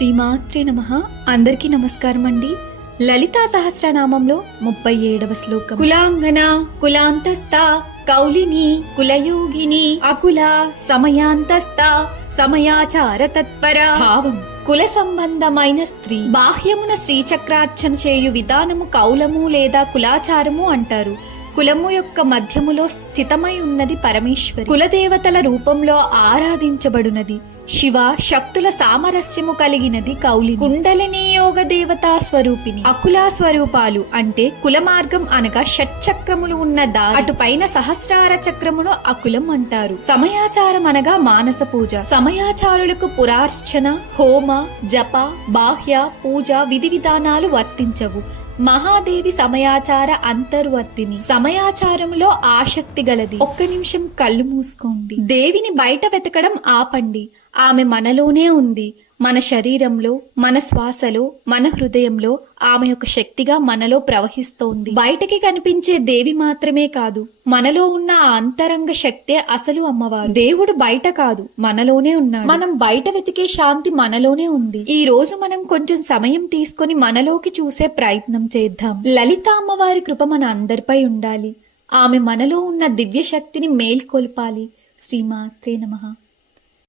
శ్రీమాత్రే నమః. అందరికీ నమస్కారం అండి. లలితా సహస్రనామంలో 37వ శ్లోకం. కులాంగన కులాంతస్థ కౌలిని కులయోగిని అకుల సమయాంతస్థ సమయాచార తత్పర. భావం: కుల సంబంధమైన స్త్రీ. బాహ్యమున శ్రీచక్రార్చన చేయు విధానము కౌలము లేదా కులాచారము అంటారు. కులము యొక్క మధ్యములో స్థితమై ఉన్నది పరమేశ్వరి. కులదేవతల రూపంలో ఆరాధించబడునది శివ. శక్తుల సామరస్యము కలిగినది కౌలి. కుండలిని యోగ దేవతా స్వరూపిణి. అకులా స్వరూపాలు అంటే కుల మార్గం అనగా షట్చక్రములు ఉన్న దారి. అటుపైన సహస్రార చక్రమును అకులం అంటారు. సమయాచారం అనగా మానస పూజ. సమయాచారులకు పురార్చన, హోమ, జప, బాహ్య పూజ విధి విధానాలు వర్తించవు. మహాదేవి సమయాచార అంతర్వర్తిని. సమయాచారములో ఆసక్తి గలది. ఒక్క నిమిషం కళ్ళు మూసుకోండి. దేవిని బయట వెతకడం ఆపండి. ఆమె మనలోనే ఉంది. మన శరీరంలో, మన శ్వాసలో, మన హృదయంలో ఆమె యొక్క శక్తిగా మనలో ప్రవహిస్తోంది. బయటకి కనిపించే దేవి మాత్రమే కాదు, మనలో ఉన్న ఆ అంతరంగ శక్తే అసలు అమ్మవారు. దేవుడు బయట కాదు, మనలోనే ఉన్నాడు. మనం బయట వెతికే శాంతి మనలోనే ఉంది. ఈ రోజు మనం కొంచెం సమయం తీసుకొని మనలోకి చూసే ప్రయత్నం చేద్దాం. లలిత అమ్మవారి కృప మన అందరిపై ఉండాలి. ఆమె మనలో ఉన్న దివ్య శక్తిని మేల్కొల్పాలి. శ్రీమాత్రే నమః.